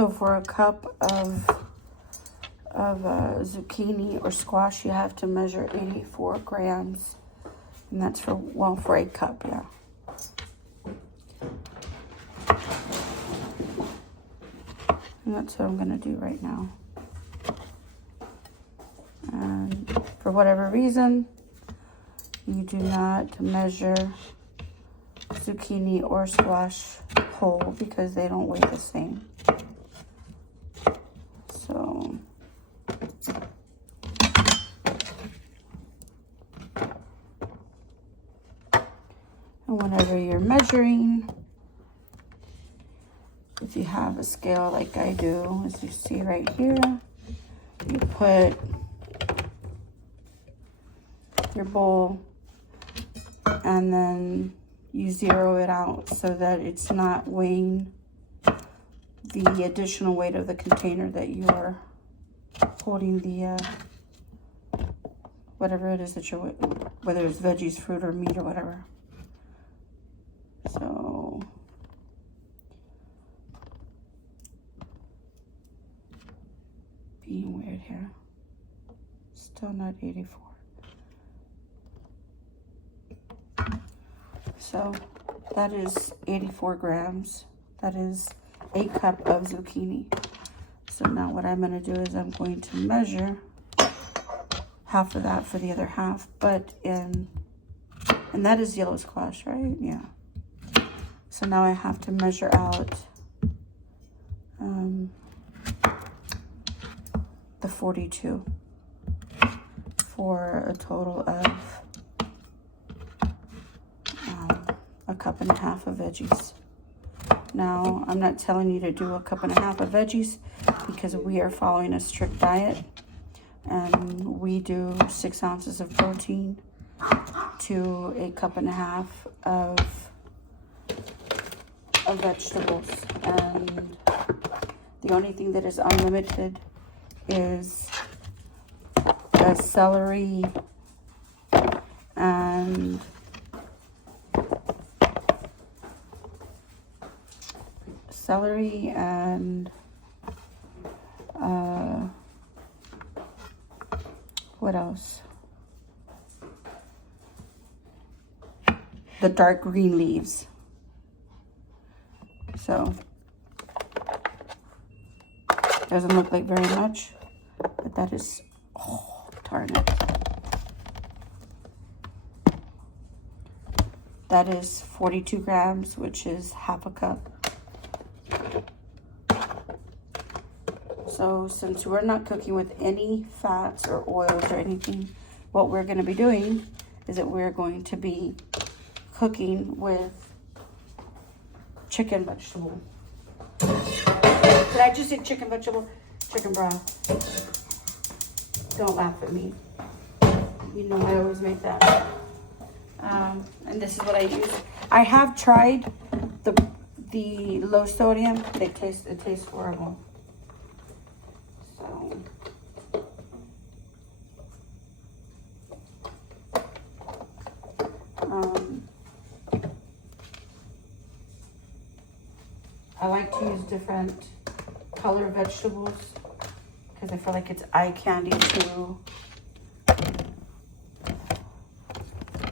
So for a cup of zucchini or squash, you have to measure 84 grams. And that's for, well, for a cup, yeah. And that's what I'm going to do right now. And for whatever reason, you do not measure zucchini or squash whole because they don't weigh the same. So and whenever you're measuring, if you have a scale like I do, as you see right here, you put your bowl and then you zero it out so that it's not weighing the additional weight of the container that you are holding the whatever it is that you're, whether it's veggies, fruit, or meat or whatever. So being weird here. Still not 84. So that is 84 grams. That is a cup of zucchini. So now what I'm going to do is I'm going to measure half of that for the other half, but and that is yellow squash, right? Yeah. So now I have to measure out the 42 for a total of a cup and a half of veggies. Now, I'm not telling you to do a cup and a half of veggies because we are following a strict diet, and we do 6 ounces of protein to a cup and a half of vegetables, and the only thing that is unlimited is the celery and what else? The dark green leaves. So doesn't look like very much, but that is, oh, darn it. That is 42 grams, which is half a cup. So since we're not cooking with any fats or oils or anything, what we're going to be doing is that we're going to be cooking with chicken vegetable. Did I just say chicken vegetable? Chicken broth. Don't laugh at me. You know I always make that. And this is what I use. I have tried the low sodium. It tastes horrible. So I like to use different color vegetables because I feel like it's eye candy to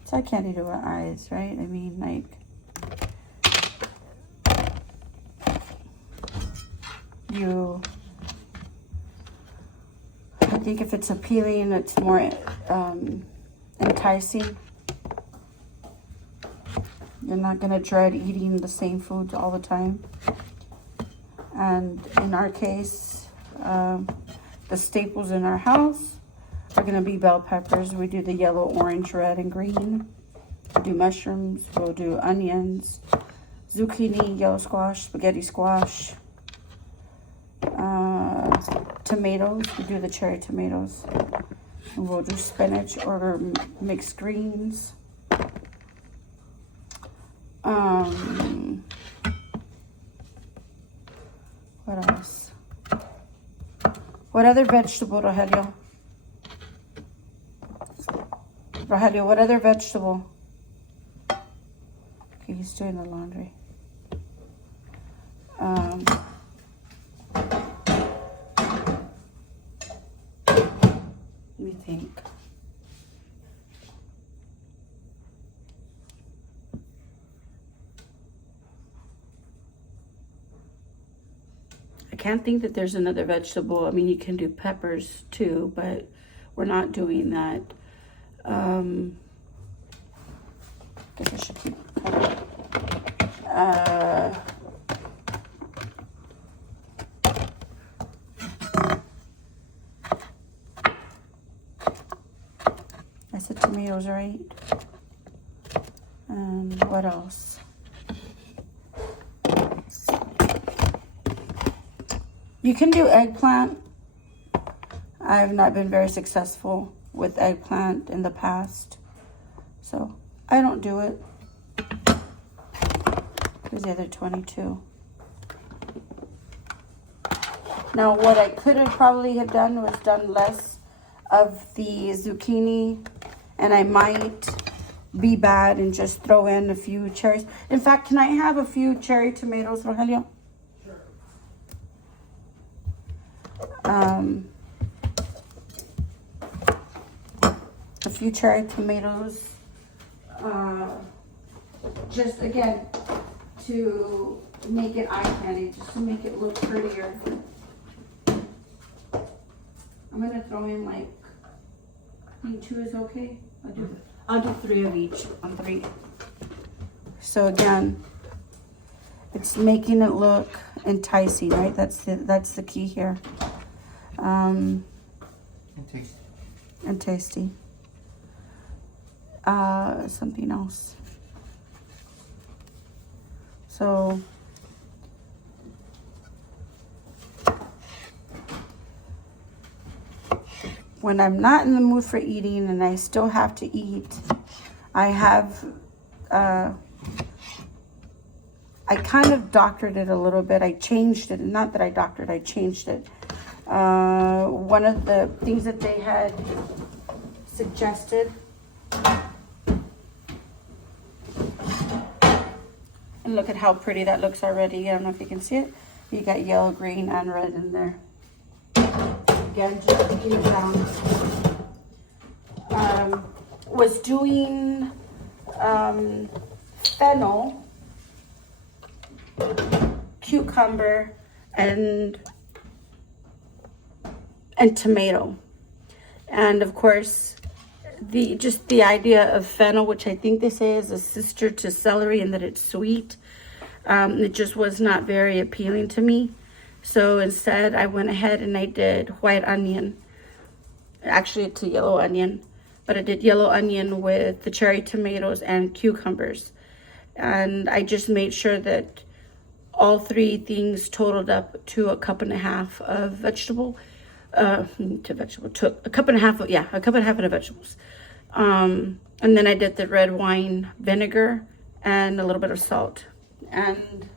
it's eye candy to our eyes, right? I mean, like, I think if it's appealing, it's more enticing. You're not gonna dread eating the same foods all the time. And in our case, the staples in our house are gonna be bell peppers. We do the yellow, orange, red, and green. We'll do mushrooms, we'll do onions, zucchini, yellow squash, spaghetti squash, tomatoes. We do the cherry tomatoes. And we'll do spinach or mixed greens. What else? What other vegetable, Rogelio? Rogelio, what other vegetable? Okay, he's doing the laundry. can't think that there's another vegetable. I mean, you can do peppers too, but we're not doing that. Guess I should keep cutting. I said tomatoes, right? And what else? You can do eggplant. I've not been very successful with eggplant in the past, so I don't do it. Here's the other 22. Now, what I could have probably have done was done less of the zucchini, and I might be bad and just throw in a few cherries. In fact, can I have a few cherry tomatoes, Rogelio? A few cherry tomatoes, just again to make it eye candy, just to make it look prettier. I'm gonna throw in like, I think 2 is okay. I'll do 3 of each on 3. So again, it's making it look enticing, right? That's the key here. And tasty. And tasty. Something else. So when I'm not in the mood for eating and I still have to eat, I have I kind of doctored it a little bit. I changed it. Not that I doctored, I changed it. One of the things that they had suggested, and look at how pretty that looks already. I don't know if you can see it. You got yellow, green, and red in there. Again, just taking it down. Was doing fennel, cucumber, and tomato. And of course, the idea of fennel, which I think they say is a sister to celery and that it's sweet, it just was not very appealing to me. So instead, I went ahead and I did white onion. Actually, it's a yellow onion, but I did yellow onion with the cherry tomatoes and cucumbers. And I just made sure that all 3 things totaled up to a cup and a half of vegetable. To a cup and a half of, a cup and a half of the vegetables. And then I did the red wine vinegar and a little bit of salt. And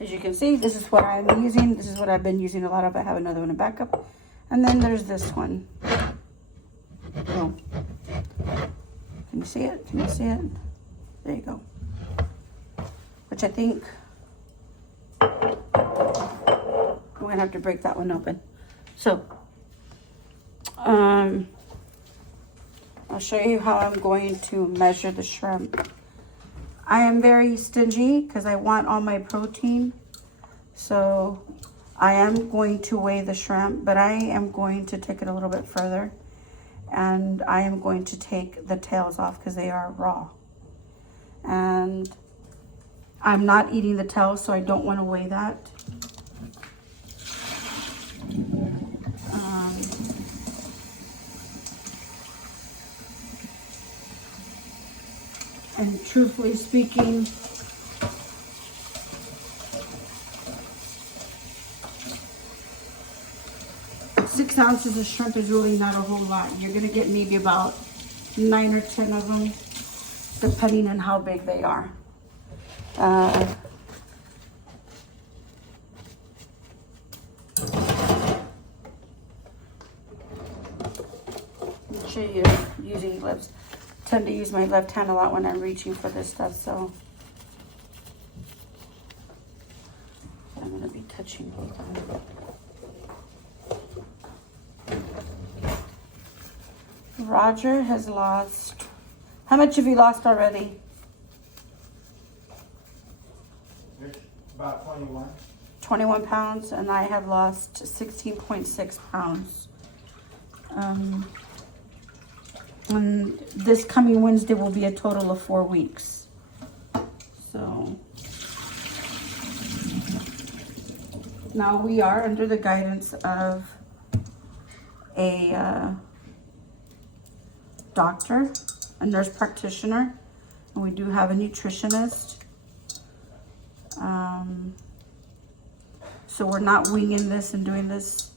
as you can see, this is what I'm using. This is what I've been using a lot of. I have another one in backup. And then there's this one. Oh. Can you see it? Can you see it? There you go. Which I think I'm gonna have to break that one open. So, I'll show you how I'm going to measure the shrimp. I am very stingy because I want all my protein. So I am going to weigh the shrimp, but I am going to take it a little bit further. And I am going to take the tails off because they are raw. And I'm not eating the tails, so I don't want to weigh that. And truthfully speaking, six ounces of shrimp is really not a whole lot. You're gonna get maybe about 9 or 10 of them, depending on how big they are. Make sure you're using gloves. I tend to use my left hand a lot when I'm reaching for this stuff, so I'm gonna be touching both of them. Roger has lost. How much have you lost already? 21. 21 pounds, and I have lost 16.6 pounds. And this coming Wednesday will be a total of 4 weeks. So now we are under the guidance of a doctor, a nurse practitioner, and we do have a nutritionist. So we're not winging this and doing this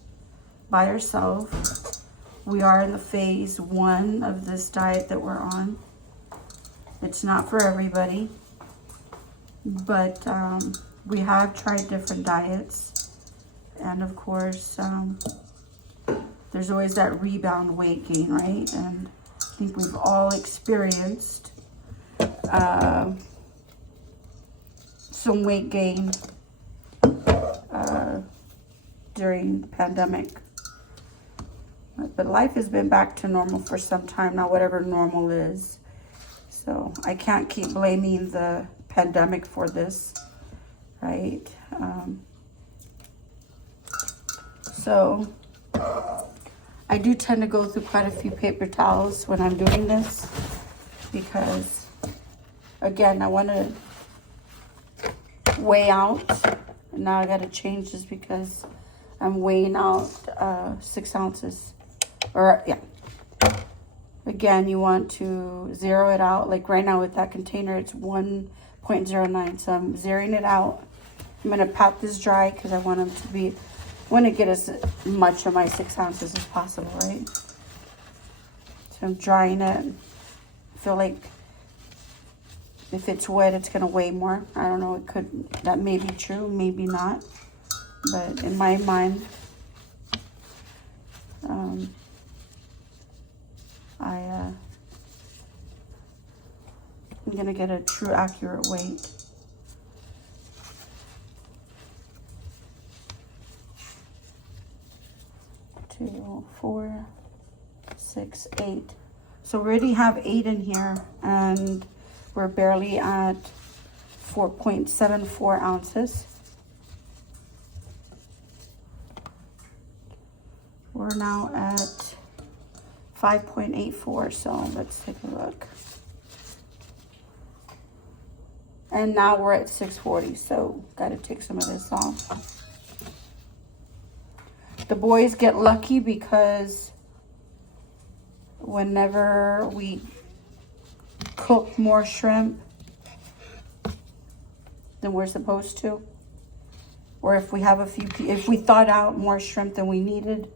by ourselves. We are in the phase 1 of this diet that we're on. It's not for everybody, but we have tried different diets. And of course, there's always that rebound weight gain, right? And I think we've all experienced some weight gain during the pandemic. But life has been back to normal for some time now, whatever normal is. So I can't keep blaming the pandemic for this, right? So I do tend to go through quite a few paper towels when I'm doing this because, again, I want to weigh out. Now I got to change this because I'm weighing out 6 ounces. Or, yeah. Again, you want to zero it out. Like right now with that container, it's 1.09. So I'm zeroing it out. I'm going to pat this dry because I want them to be, want to get as much of my 6 ounces as possible, right? So I'm drying it. I feel like if it's wet, it's going to weigh more. I don't know. That may be true, maybe not. But in my mind, I'm going to get a true accurate weight. Two, 4, 6, 8. So we already have 8 in here, and we're barely at 4.74 ounces. We're now at 5.84, so let's take a look. And now we're at 640, so gotta take some of this off. The boys get lucky because whenever we cook more shrimp than we're supposed to, or if we have if we thawed out more shrimp than we needed,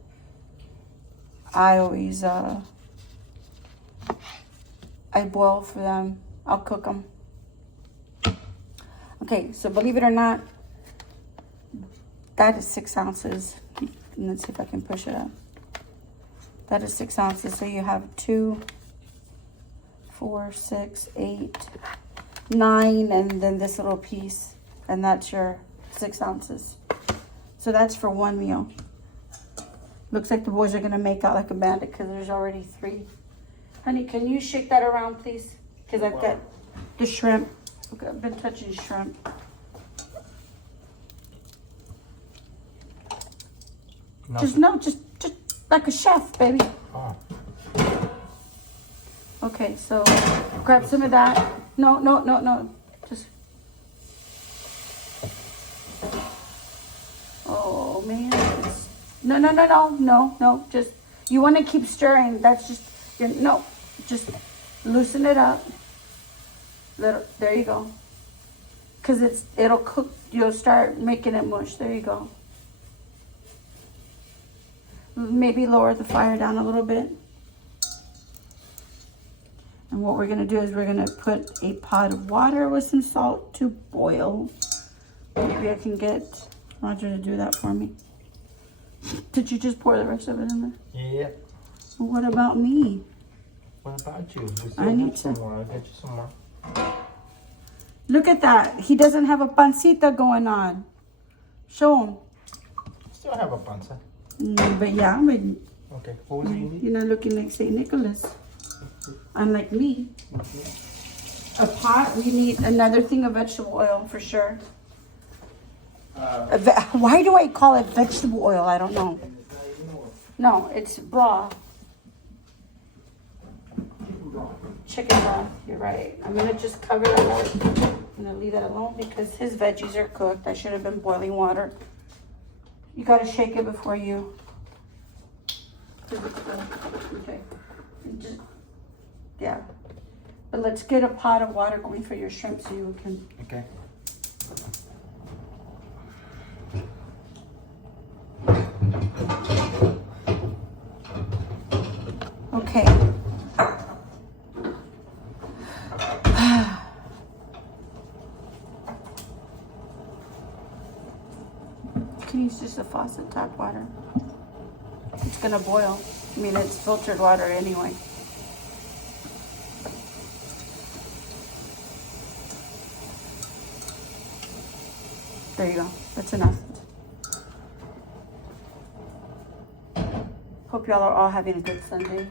I always, I boil for them. I'll cook them. Okay, so believe it or not, that is 6 ounces. And let's see if I can push it up. That is 6 ounces. So you have 2, 4, 6, 8, 9, and then this little piece. And that's your 6 ounces. So that's for one meal. Looks like the boys are gonna make out like a bandit because there's already 3. Honey, can you shake that around, please? Because I've got the shrimp. I've been touching shrimp. Nothing. Just like a chef, baby. Oh. Okay, so grab some of that. No. Just. Oh man. No. Just, you want to keep stirring. That's just, no. Just loosen it up. There you go. Because it'll cook. You'll start making it mush. There you go. Maybe lower the fire down a little bit. And what we're going to do is we're going to put a pot of water with some salt to boil. Maybe I can get Roger to do that for me. Did you just pour the rest of it in there? Yeah. Well, what about me? What about you? I need some to. more. I'll get you some more. Look at that. He doesn't have a pancita going on. Show him. Still have a panza. But yeah, Okay. What was it you need? you're not looking like St. Nicholas. Unlike me. A pot, we need another thing of vegetable oil for sure. Why do I call it vegetable oil? I don't know. No, it's broth. Chicken broth. You're right. I'm gonna just cover it up. I'm gonna leave that alone because his veggies are cooked. I should have been boiling water. You gotta shake it before you. Okay. Yeah. But let's get a pot of water going for your shrimp so you can. Okay. Okay. You can use just a faucet tap water. It's gonna boil. I mean, it's filtered water anyway. There you go. That's enough. Hope y'all are all having a good Sunday.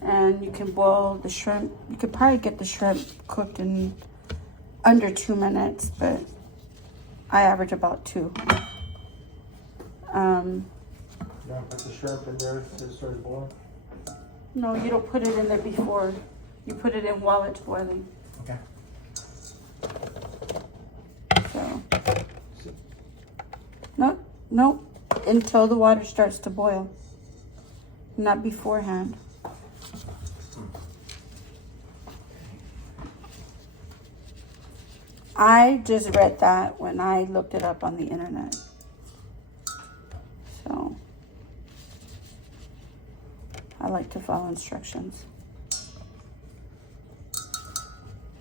And you can boil the shrimp. You could probably get the shrimp cooked in under 2 minutes, but I average about 2. You don't put the shrimp in there to start boiling? No, you don't put it in there before. You put it in while it's boiling. Okay. So, no, until the water starts to boil. Not beforehand. I just read that when I looked it up on the internet. So, I like to follow instructions.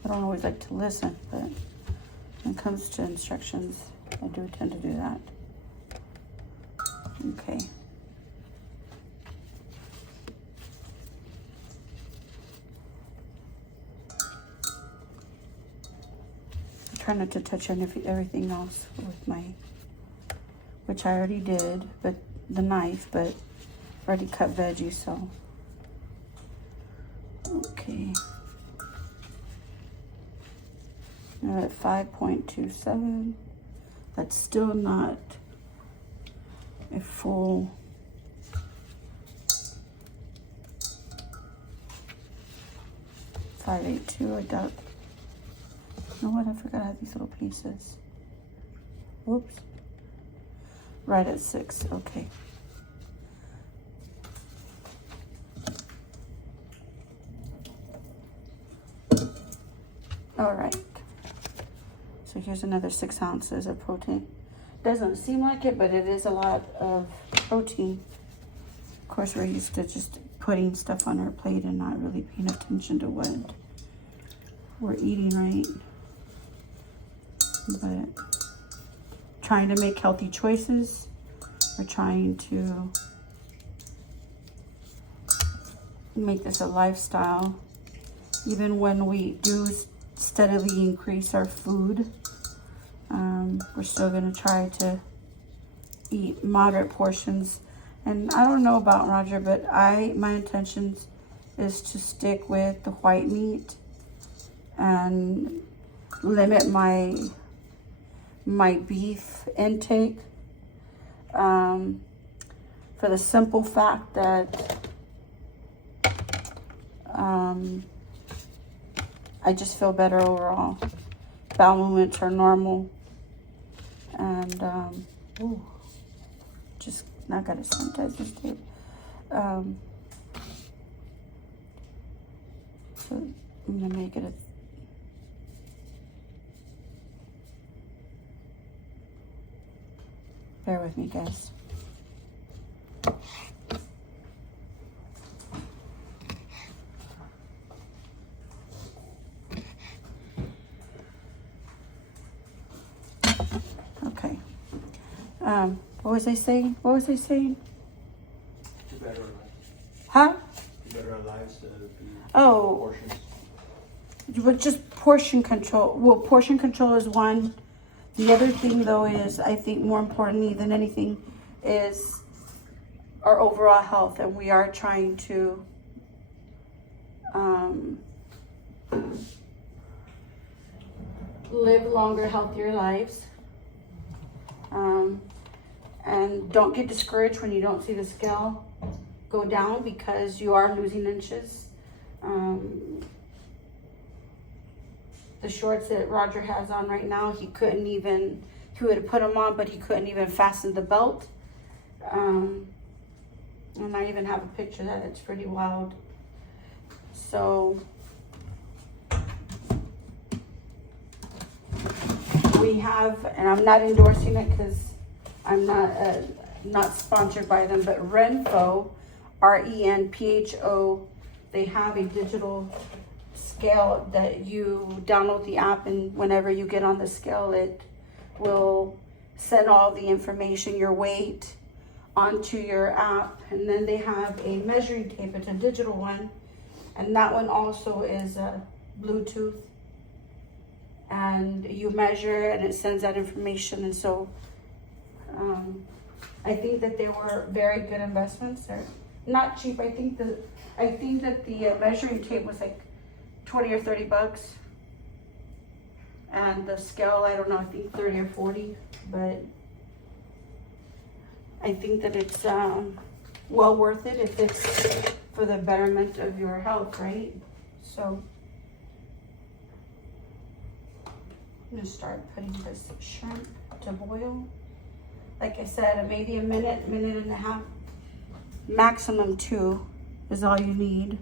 I don't always like to listen, but when it comes to instructions, I do tend to do that. Okay. I try not to touch everything else with my, which I already did, but the knife, but I've already cut veggies, so. Okay. Now at 5.27. That's still not a full. .582. I doubt. You know what? I forgot I had these little pieces. Whoops. Right at 6. Okay. All right. So here's another 6 ounces of protein. Doesn't seem like it, but it is a lot of protein. Of course, we're used to just putting stuff on our plate and not really paying attention to what we're eating, right? But trying to make healthy choices. We're trying to make this a lifestyle. Even when we do steadily increase our food, we're still going to try to eat moderate portions. And I don't know about Roger, but my intentions is to stick with the white meat and limit my beef intake, for the simple fact that I just feel better overall. Bowel movements are normal, and just not got a scent I just did. So I'm gonna make it a bear with me, guys. Okay. What was I saying? What was I saying? To better our lives. Huh? To better our lives, to be Oh. portions. But just portion control. Well, portion control is one. The other thing, though, is I think more importantly than anything is our overall health, and we are trying to live longer, healthier lives. And don't get discouraged when you don't see the scale go down, because you are losing inches. The shorts that Roger has on right now, he would have put them on, but he couldn't even fasten the belt. And I even have a picture that it's pretty wild. So we have, and I'm not endorsing it because I'm not sponsored by them, but Renpho, RENPHO, they have a digital scale that you download the app, and whenever you get on the scale, it will send all the information, your weight, onto your app. And then they have a measuring tape. It's a digital one, and that one also is Bluetooth, and you measure and it sends that information. And so I think that they were very good investments. They're not cheap. I think that the measuring tape was like 20 or 30 bucks, and the scale, I don't know, I think 30 or 40, but I think that it's well worth it if it's for the betterment of your health, right? So I'm gonna start putting this shrimp to boil. Like I said, maybe a minute and a half, maximum 2 is all you need.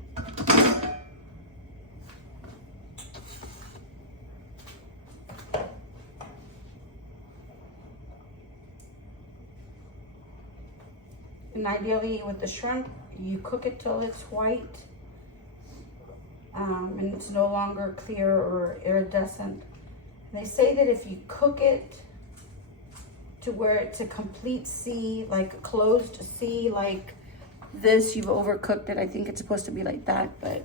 And ideally with the shrimp, you cook it till it's white, and it's no longer clear or iridescent. They say that if you cook it to where it's a complete C, like a closed C, like this, you've overcooked it. I think it's supposed to be like that, but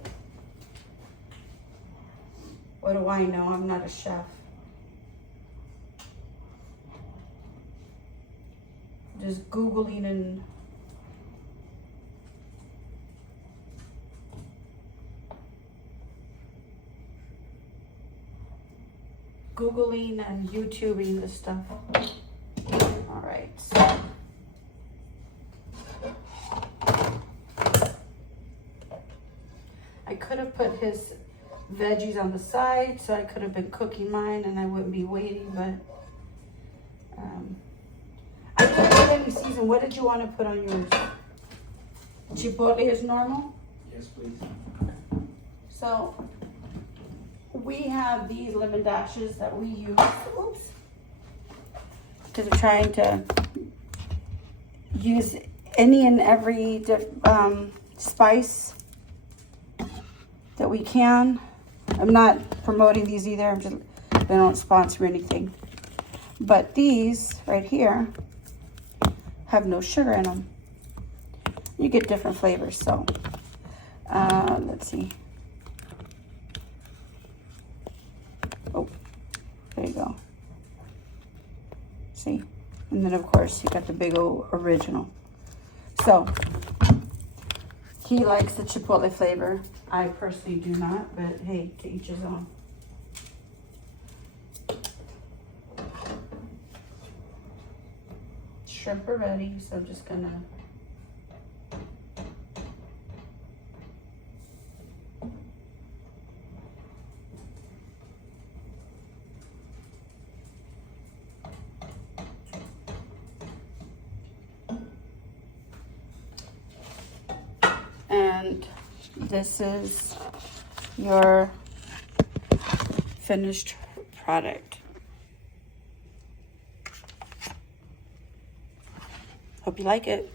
what do I know? I'm not a chef. Just Googling and YouTubing this stuff. All right, so I could have put his veggies on the side, so I could have been cooking mine and I wouldn't be waiting, but I didn't put any season. What did you want to put on yours? Chipotle is normal? Yes, please. So we have these lemon dashes that we use, oops, because we're trying to use any and every spice that we can. I'm not promoting these either. They don't sponsor anything. But these right here have no sugar in them. You get different flavors. So let's see. Oh, there you go. See? And then of course you got the big old original. So he likes the chipotle flavor. I personally do not, but hey, to each his own. Shrimp are ready, so I'm just gonna and this is your finished product. Hope you like it.